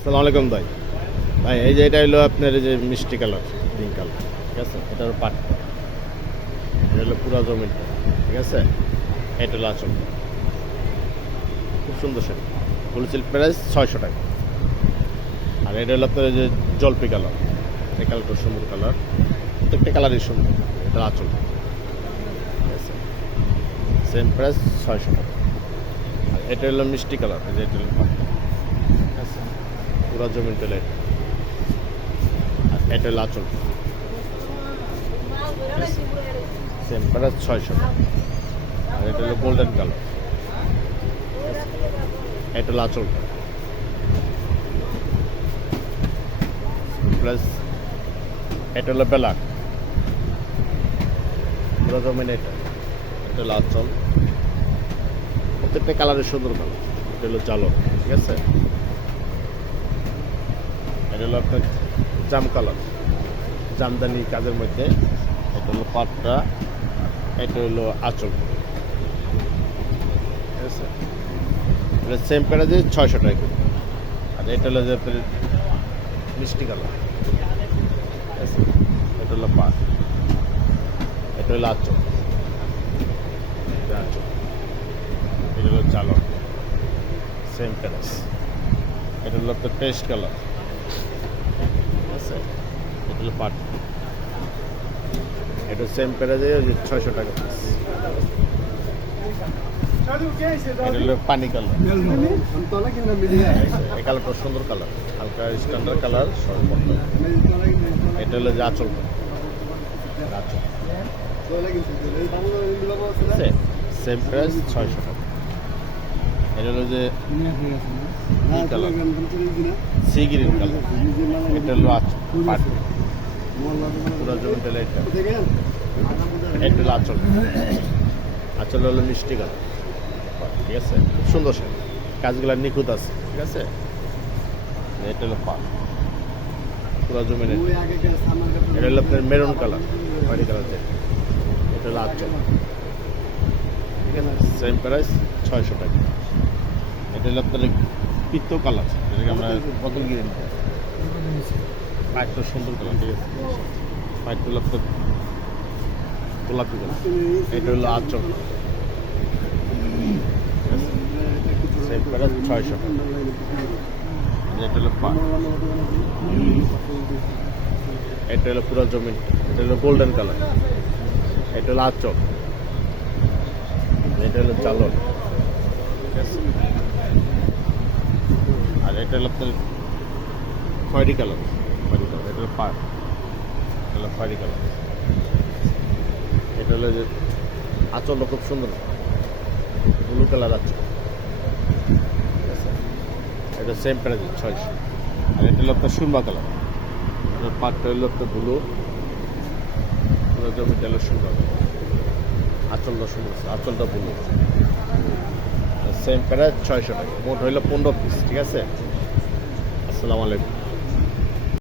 আসসালামু আলাইকুম ভাই। ভাই এই যে এটা হলো আপনার এই যে মিষ্টি কালার, পিঙ্ক কালার, ঠিক আছে? এটা হলো পাট, এটা হলো পুরা জমিটা, ঠিক আছে? এটা হলো আঁচল, খুব সুন্দর শাড়ি। হোলসেল প্রাইস 600 টাকা। আর এটা হলো আপনার এই যে জলপি কালার, এই কালারটা সুন্দর কালার, প্রত্যেকটা কালারই সুন্দর। এটা আঁচল, ঠিক আছে? সেম প্রাইস 600 টাকা। আর এটা হলো মিষ্টি কালার, এই যে এটা হলো পাট, ঠিক আছে? পুরা জমির তেলে এটা। আর এটা হলো আঁচল, সেম প্রাইস 600 টাকা। আর এটা হলো গোল্ডেন কালার, এটা হলো আঁচলটা, প্লাস এটা হলো ব্ল্যাক, পুরো জমিন এটা। এটা হলো আঁচল, প্রত্যেকটা কালারের সুন্দর কালার। এটা হলো জালক, ঠিক আছে? এটা হলো আপনার জাম কালার, জামদানি কাজের মধ্যে। এটা হলো পাটটা, এটা হলো আঁচল, ঠিক আছে? এটা সেম প্রাইসে 600 টাকা করে। আর এটা হলো যে আপনার মিষ্টি কালার, ঠিক আছে? এটা হলো পাট, এটা হলো আঁচল, এটা আঁচল, এটা হলো জালক, সেম প্রাইস। এটা হলো আপনার পেস্ট কালার, ঠিক আছে? এটা হলো পাট, এটা সেম প্রাইসে 600 টাকা পিস। এটা হলো পানি কালার, এই কালারটা সুন্দর কালার, হালকা স্ট্যান্ডার্ড কালার সর্বমোট। এটা হলো যে আঁচলটা, আঁচল, সেম প্রাইস 600 টাকা। এটা হলো যে কালার, সি গ্রিন কালার, এটা হলো পাট, পুরো জমি তেলে এটা। এটা হলো আঁচল, আঁচল হলো মিষ্টি কালার, ঠিক আছে? খুব সুন্দর শাড়ি, কাজগুলো নিখুঁত আছে, ঠিক আছে? এটা হলো পাট, পুরো জমি। এটা হলো আপনার মেরুন কালার, খয়েরি কালার, এটা হলো আঁচল, ঠিক আছে? সেম প্রাইস 600 টাকা। এটা হলো আপনার পিত্ত কালার, যেটাকে আমরা বদল গিয়ে নিই। পাটটা সুন্দর কালার, ঠিক আছে? পাটটা হলো আপনার গোলাপি কালার, এটা হলো আঁচল, সেম প্রাইস 600 টাকা। এটা হলো পাট, এটা হলো পুরো জমিন, এটা হলো গোল্ডেন কালার, এটা হলো আঁচল, এটা হলো জালর, ঠিক আছে? আর এটা হলো আপনার খয়েরি কালার, খয়েরি কালার, এটা হলো পাট, এটা হলো খয়েরি কালার। এটা হলো যে আঁচলটা খুব সুন্দর, ব্লু কালার আছে, ঠিক আছে? এটা সেম প্রাইস 600। আর এটা হলো আপনার সুরমা কালার, পাটটা হলো আপনার ব্লু, পুরো জমিটা হলো সুন্দর, আঁচলটা সুন্দর, আঁচলটা ব্লু। সেম প্রাইস 600 টাকা। মোট হইলো 15 পিস, ঠিক আছে? আসসালামু আলাইকুম।